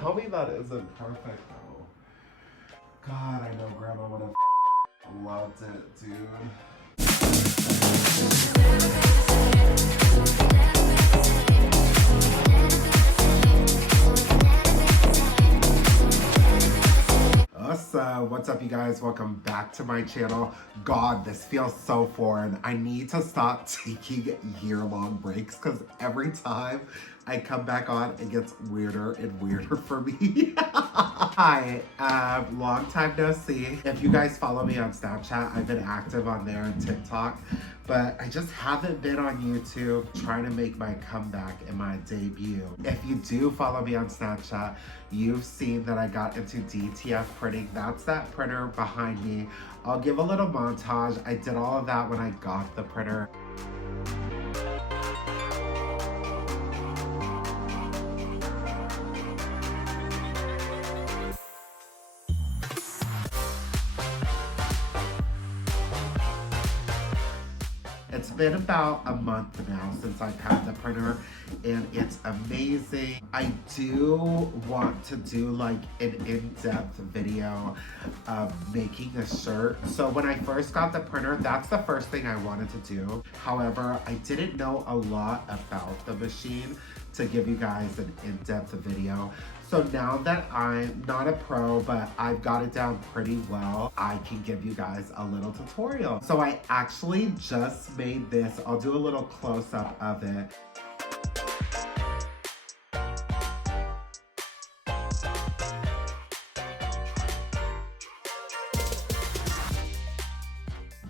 Tell me that isn't perfect though. God, I know Grandma would have loved it, dude. What's up you guys? Welcome back to my channel. God, this feels so foreign. I need to stop taking year-long breaks because every time I come back on, it gets weirder and weirder for me. Hi, long time no see. If you guys follow me on Snapchat, I've been active on there and TikTok, but I just haven't been on YouTube trying to make my comeback and my debut. If you do follow me on Snapchat, you've seen that I got into DTF printing. That's that printer behind me. I'll give a little montage. I did all of that when I got the printer. It's been about a month now since I've had the printer and it's amazing. I do want to do like an in-depth video of making a shirt. So when I first got the printer, that's the first thing I wanted to do. However, I didn't know a lot about the machine to give you guys an in-depth video. So now that I'm not a pro, but I've got it down pretty well, I can give you guys a little tutorial. So I actually just made this. I'll do a little close-up of it.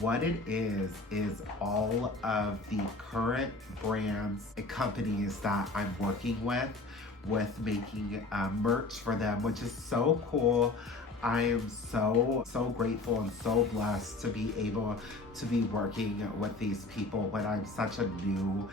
What it is all of the current brands and companies that I'm working with making merch for them, which is so cool. I am so grateful and so blessed to be able to be working with these people when I'm such a new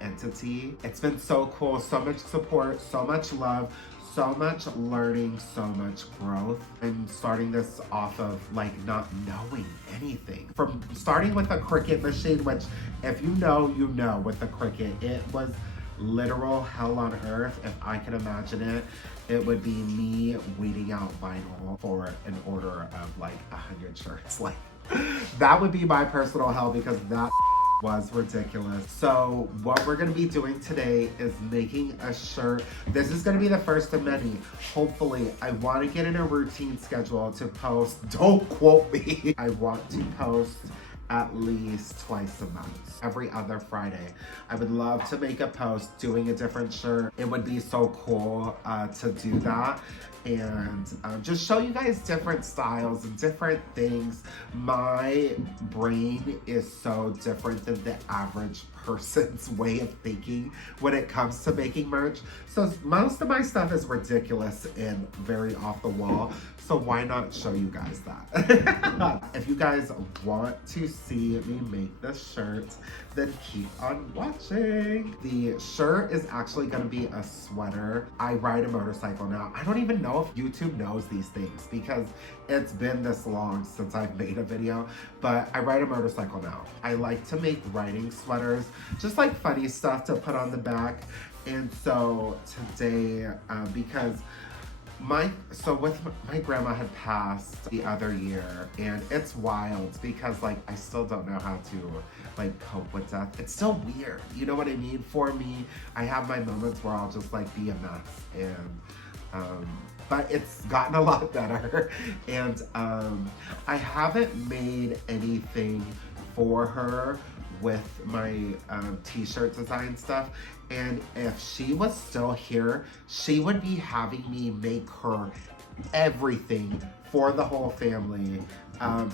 entity. It's been so cool, so much support, so much love, so much learning, so much growth. I'm starting this off of like not knowing anything. From starting with a Cricut machine, which if you know, you know with the Cricut, it was literal hell on earth. If I can imagine it, it would be me weeding out vinyl for an order of like 100 shirts. Like that would be my personal hell because that was ridiculous. So what we're gonna be doing today is making a shirt. This is gonna be the first of many. Hopefully, I wanna get in a routine schedule to post. Don't quote me. I want to post at least twice a month, every other Friday. I would love to make a post doing a different shirt. It would be so cool to do that and just show you guys different styles and different things. My brain is so different than the average person's way of thinking when it comes to making merch. So most of my stuff is ridiculous and very off the wall. So why not show you guys that? If you guys want to see me make this shirt, then keep on watching. The shirt is actually gonna be a sweater. I ride a motorcycle now. I don't even know if YouTube knows these things because it's been this long since I've made a video, but I ride a motorcycle now. I like to make riding sweaters, just like funny stuff to put on the back. And so today, because my grandma had passed the other year and it's wild because like I still don't know how to like cope with death. It's still weird, you know what I mean? For me, I have my moments where I'll just like be a mess and but it's gotten a lot better and I haven't made anything for her with my t-shirt design stuff. And if she was still here, she would be having me make her everything for the whole family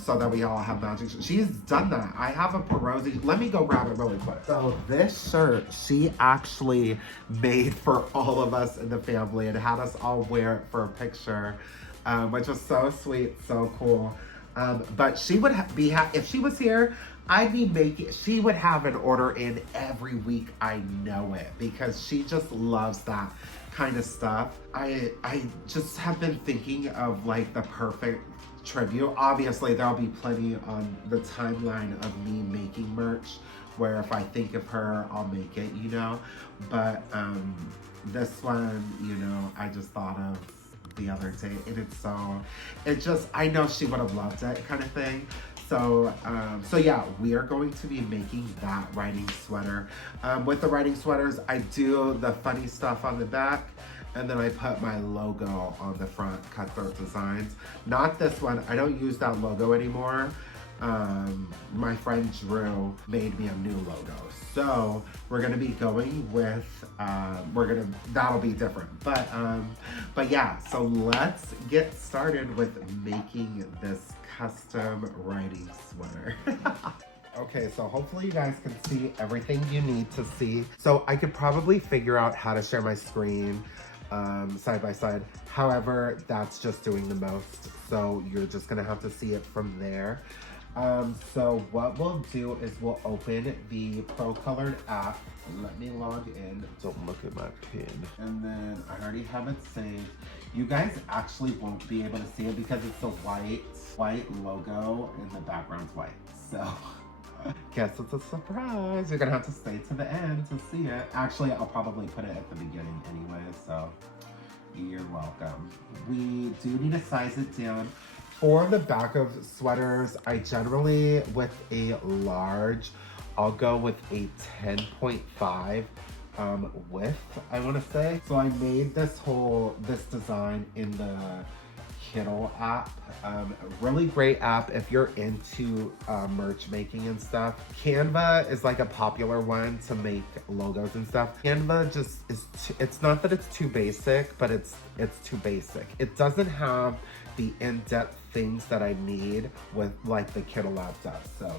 so that we all have magic. She's done that. I have a Perosi. Let me go grab it really quick. So this shirt, she actually made for all of us in the family and had us all wear it for a picture, which was so sweet, so cool. But she would if she was here, I'd be making, she would have an order in every week. I know it because she just loves that kind of stuff. I just have been thinking of like the perfect tribute. Obviously there'll be plenty on the timeline of me making merch where if I think of her, I'll make it, you know? But this one, you know, I just thought of the other day, and it just, I know she would have loved it kind of thing. So, so yeah, we are going to be making that writing sweater. With the writing sweaters, I do the funny stuff on the back, and then I put my logo on the front, Cutthroat Designs. Not this one, I don't use that logo anymore. My friend Drew made me a new logo. So we're gonna be going with, that'll be different. But yeah, so let's get started with making this custom writing sweater. Okay, so hopefully you guys can see everything you need to see. So I could probably figure out how to share my screen side by side. However, that's just doing the most. So you're just gonna have to see it from there. So what we'll do is we'll open the Procolored app. Let me log in. Don't look at my pin. And then I already have it saved. You guys actually won't be able to see it because it's a white logo and the background's white. So guess it's a surprise. You're gonna have to stay to the end to see it. Actually, I'll probably put it at the beginning anyway, so you're welcome. We do need to size it down. For the back of sweaters, I generally, with a large, I'll go with a 10.5 width, I want to say. So I made this design in the Kittle app. Really great app if you're into merch making and stuff. Canva is like a popular one to make logos and stuff. Canva just is, it's not that it's too basic, but it's too basic. It doesn't have the in-depth things that I need with like the Kittle app does. So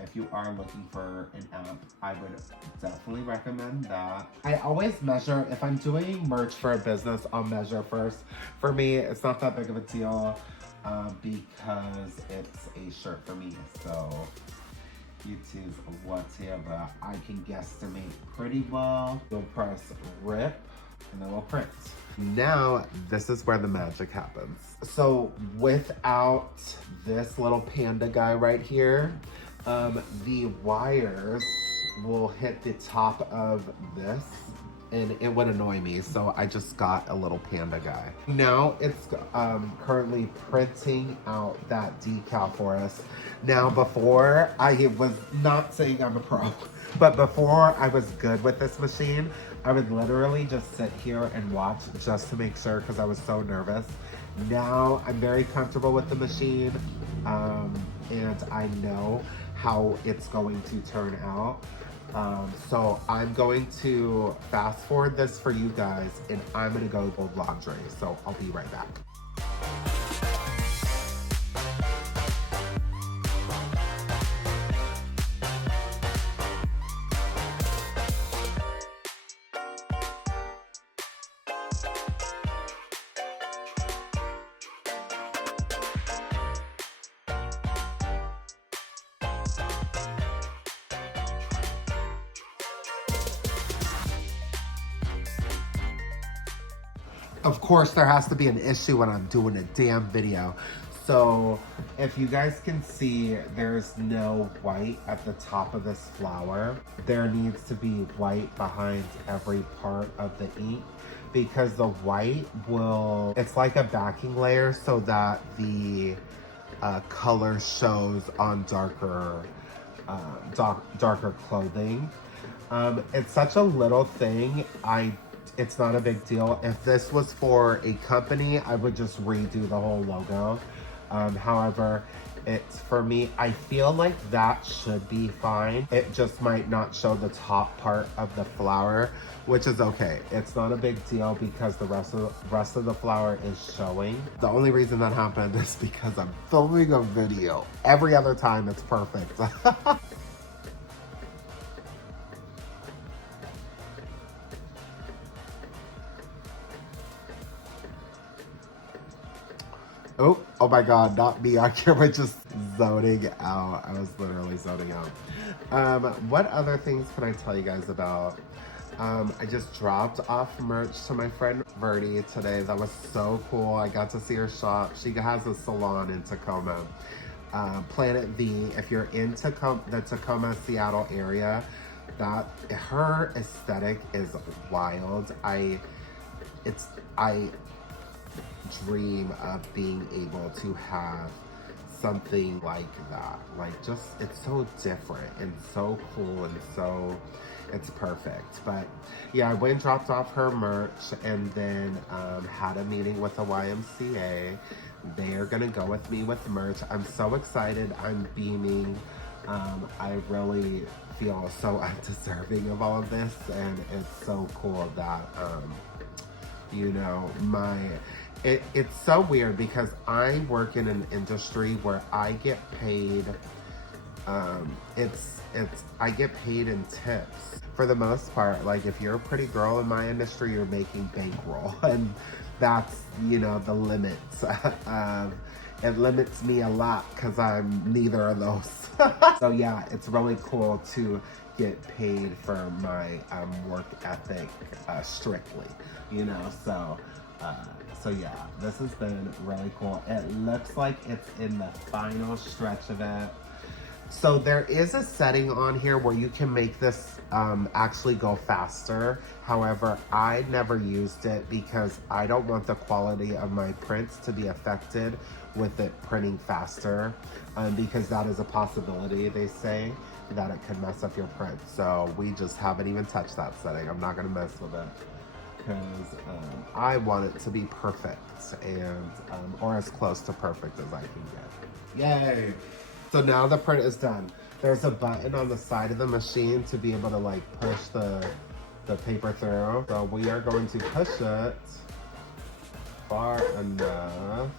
if you are looking for an app, I would definitely recommend that. I always measure, if I'm doing merch for a business, I'll measure first. For me, it's not that big of a deal because it's a shirt for me. So you choose whatever. I can guesstimate pretty well. We'll press rip and then we'll print. Now, this is where the magic happens. So without this little panda guy right here, the wires will hit the top of this and it would annoy me. So I just got a little panda guy. Now it's currently printing out that decal for us. Now before, I was not saying I'm a pro, but before I was good with this machine, I would literally just sit here and watch just to make sure because I was so nervous. Now I'm very comfortable with the machine and I know how it's going to turn out. So I'm going to fast forward this for you guys and I'm gonna go fold laundry. So I'll be right back. Of course, there has to be an issue when I'm doing a damn video. So if you guys can see, there's no white at the top of this flower. There needs to be white behind every part of the ink because the white will, it's like a backing layer so that the color shows on darker clothing. It's such a little thing. It's not a big deal. If this was for a company, I would just redo the whole logo. However, it's for me, I feel like that should be fine. It just might not show the top part of the flower, which is okay. It's not a big deal because the rest of the flower is showing. The only reason that happened is because I'm filming a video. Every other time it's perfect. Oh my God, not me on camera, just zoning out. I was literally zoning out. What other things can I tell you guys about? I just dropped off merch to my friend Verdi today. That was so cool. I got to see her shop. She has a salon in Tacoma. Planet V, if you're in the Tacoma, Seattle area, that her aesthetic is wild. I dream of being able to have something like that. Like, just, it's so different and so cool and so, it's perfect. But yeah, I went and dropped off her merch and then had a meeting with the YMCA. They're gonna go with me with merch. I'm so excited. I'm beaming. I really feel so undeserving of all of this, and it's so cool that you know, it's so weird because I work in an industry where I get paid, I get paid in tips for the most part. Like, if you're a pretty girl in my industry, you're making bankroll, and that's, you know, the limits. It limits me a lot because I'm neither of those. So yeah, it's really cool to get paid for my work ethic strictly, you know. So yeah, this has been really cool. It looks like it's in the final stretch of it. So there is a setting on here where you can make this actually go faster. However, I never used it because I don't want the quality of my prints to be affected with it printing faster, because that is a possibility, they say, that it could mess up your print. So we just haven't even touched that setting. I'm not gonna mess with it because I want it to be perfect, and or as close to perfect as I can get. Yay! So now the print is done. There's a button on the side of the machine to be able to like push the paper through. So we are going to push it far enough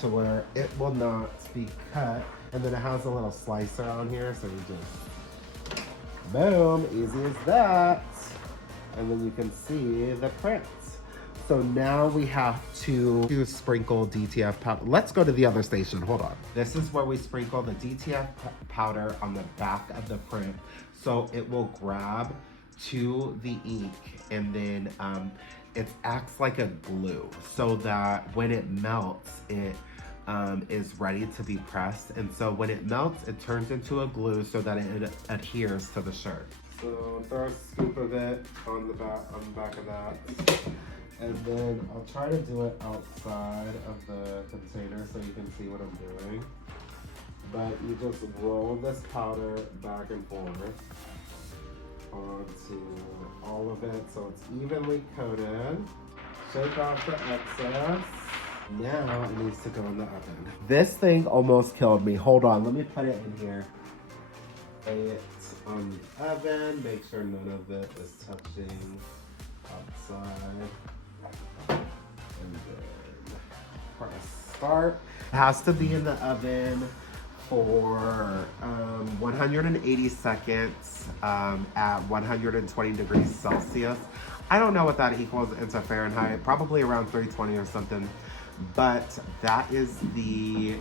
to where it will not be cut. And then it has a little slicer on here, so you just, boom, easy as that. And then you can see the print. So now we have to sprinkle DTF powder. Let's go to the other station, hold on. This is where we sprinkle the DTF powder on the back of the print, so it will grab to the ink, and then it acts like a glue, so that when it melts, it is ready to be pressed. And so when it melts, it turns into a glue so that it adheres to the shirt. So throw a scoop of it on the back of that. And then I'll try to do it outside of the container so you can see what I'm doing. But you just roll this powder back and forth onto all of it so it's evenly coated. Shake off the excess. Now it needs to go in the oven. This thing almost killed me. Hold on, let me put it in here. It's on the oven. Make sure none of it is touching outside. And then press start. It has to be in the oven for 180 seconds at 120 degrees Celsius. I don't know what that equals into Fahrenheit, probably around 320 or something, but that is the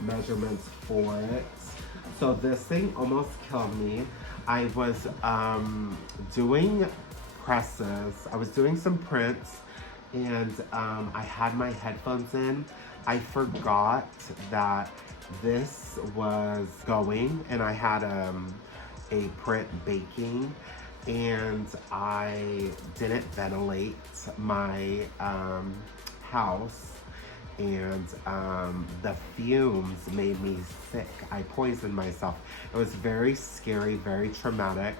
measurements for it. So this thing almost killed me. I was doing presses. I was doing some prints, and I had my headphones in. I forgot that this was going, and I had a print baking, and I didn't ventilate my house, and the fumes made me sick. I poisoned myself. It was very scary, very traumatic.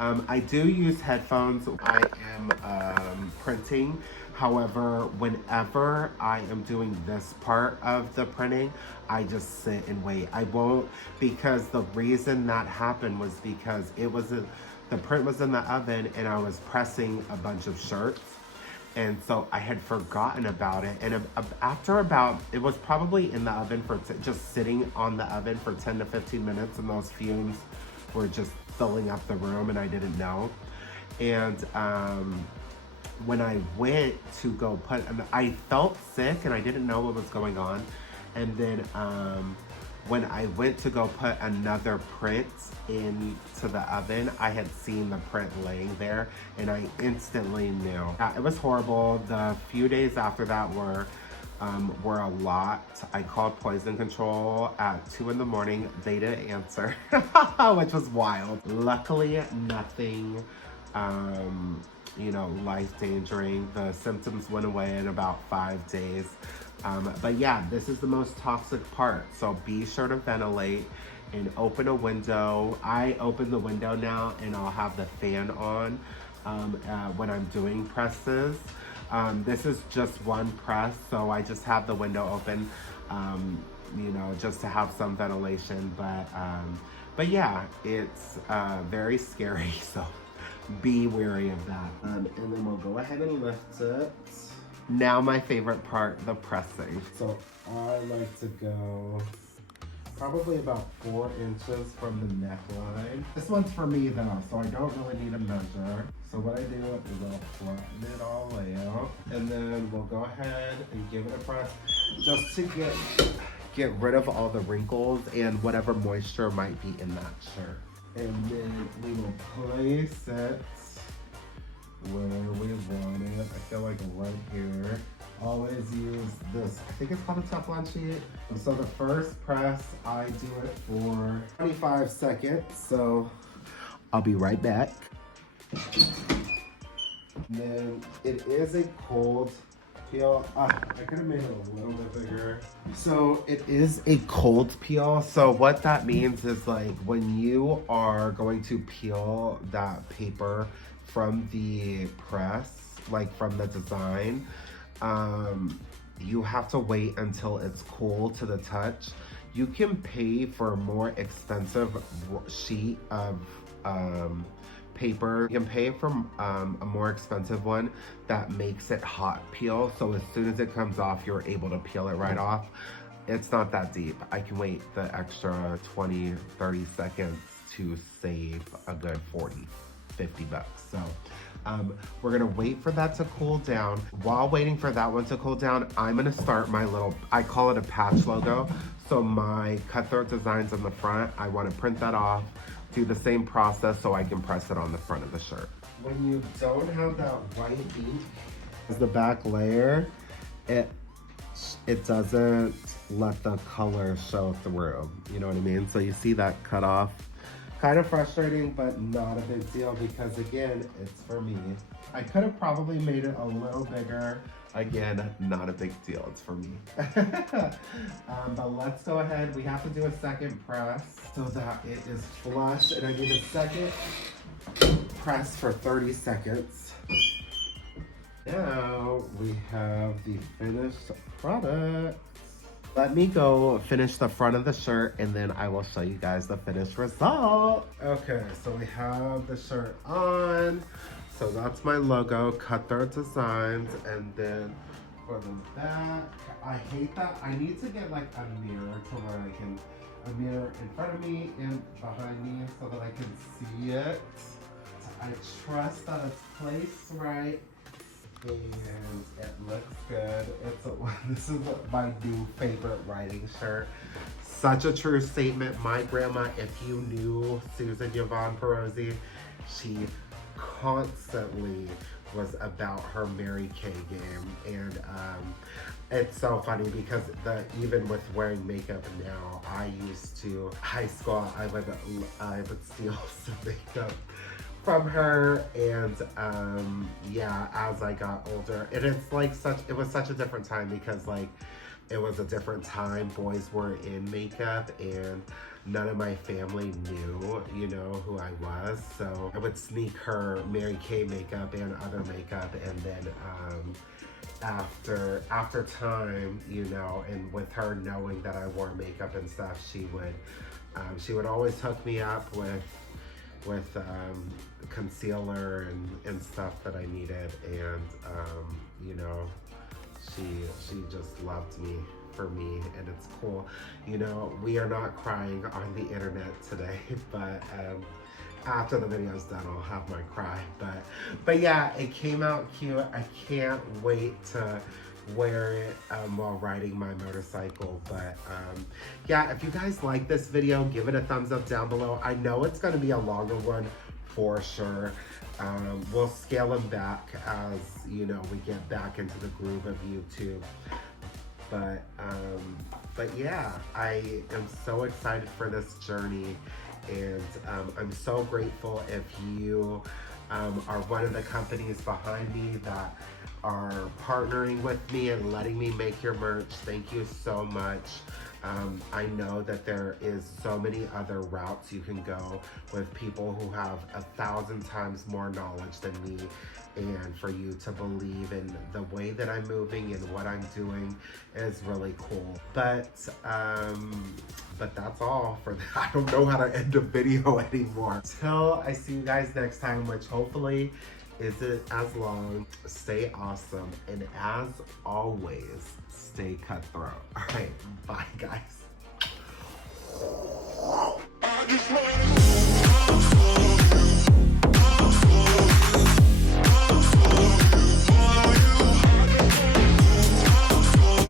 I do use headphones. I am printing. However, whenever I am doing this part of the printing, I just sit and wait. I won't, because the reason that happened was because the print was in the oven and I was pressing a bunch of shirts. And so I had forgotten about it. And after it was probably in the oven for just sitting on the oven for 10 to 15 minutes, and those fumes were just filling up the room and I didn't know. And when I went to go I felt sick and I didn't know what was going on. And then when I went to go put another print into the oven, I had seen the print laying there and I instantly knew. It was horrible. The few days after that were were a lot. I called poison control at 2 in the morning. They didn't answer, which was wild. Luckily, nothing, you know, life-endangering. The symptoms went away in about 5 days. But yeah, this is the most toxic part. So be sure to ventilate and open a window. I open the window now and I'll have the fan on when I'm doing presses. This is just one press, so I just have the window open, you know, just to have some ventilation. But yeah, it's very scary, so be wary of that. And then we'll go ahead and lift it. Now my favorite part, the pressing. So I like to go probably about 4 inches from the neckline. This one's for me though, so I don't really need a measure. So what I do is I'll flatten it all out, and then we'll go ahead and give it a press just to get rid of all the wrinkles and whatever moisture might be in that shirt. And then we will place it where we want it. I feel like right here. Always use this, I think it's called a Teflon sheet. So the first press, I do it for 25 seconds. So I'll be right back. And then it is a cold peel. I could have made it a little bit bigger. So it is a cold peel. So what that means is like when you are going to peel that paper from the press, like from the design, you have to wait until it's cool to the touch. You can pay for a more expensive sheet of paper. You can pay for a more expensive one that makes it hot peel. So as soon as it comes off, you're able to peel it right off. It's not that deep. I can wait the extra 20, 30 seconds to save a good 40, 50 bucks. So we're gonna wait for that to cool down. While waiting for that one to cool down, I'm gonna start my little, I call it a patch logo. So my cutthroat designs on the front, I wanna print that off, do the same process so I can press it on the front of the shirt. When you don't have that white ink as the back layer, it doesn't let the color show through, you know what I mean? So you see that cut off. Kind of frustrating, but not a big deal because again, it's for me. I could have probably made it a little bigger. Again, not a big deal, it's for me. But let's go ahead. We have to do a second press so that it is flush, and I need a second press for 30 seconds. Now we have the finished product. Let me go finish the front of the shirt and then I will show you guys the finished result. Okay, so we have the shirt on. So that's my logo, Cutthroat Designs. And then for the back, I hate that. I need to get like a mirror to where I can, a mirror in front of me and behind me so that I can see it. So I trust that it's placed right. And it looks good. This is my new favorite writing shirt. Such a true statement. My grandma, if you knew Susan Yvonne Perosi, she constantly was about her Mary Kay game. And it's so funny because even with wearing makeup now, I used to, high school, I would steal some makeup from her, and yeah, as I got older, and it's like it was such a different time because like it was a different time. Boys were in makeup and none of my family knew, you know, who I was. So I would sneak her Mary Kay makeup and other makeup, and then after time, you know, and with her knowing that I wore makeup and stuff, she would always hook me up with concealer and stuff that I needed, and you know, she just loved me for me, and it's cool. You know, we are not crying on the internet today, but after the video's done, I'll have my cry. But yeah, it came out cute. I can't wait to wear it while riding my motorcycle. But yeah, if you guys like this video, give it a thumbs up down below. I know it's going to be a longer one for sure. We'll scale them back as, you know, we get back into the groove of YouTube. But yeah, I am so excited for this journey, and I'm so grateful if you are one of the companies behind me that are partnering with me and letting me make your merch. Thank you so much. I know that there is so many other routes you can go with people who have 1,000 times more knowledge than me, and for you to believe in the way that I'm moving and what I'm doing is really cool. But that's all for that. I don't know how to end a video anymore. Till I see you guys next time, which hopefully isn't as long. Stay awesome, and as always, stay cutthroat. All right, bye guys.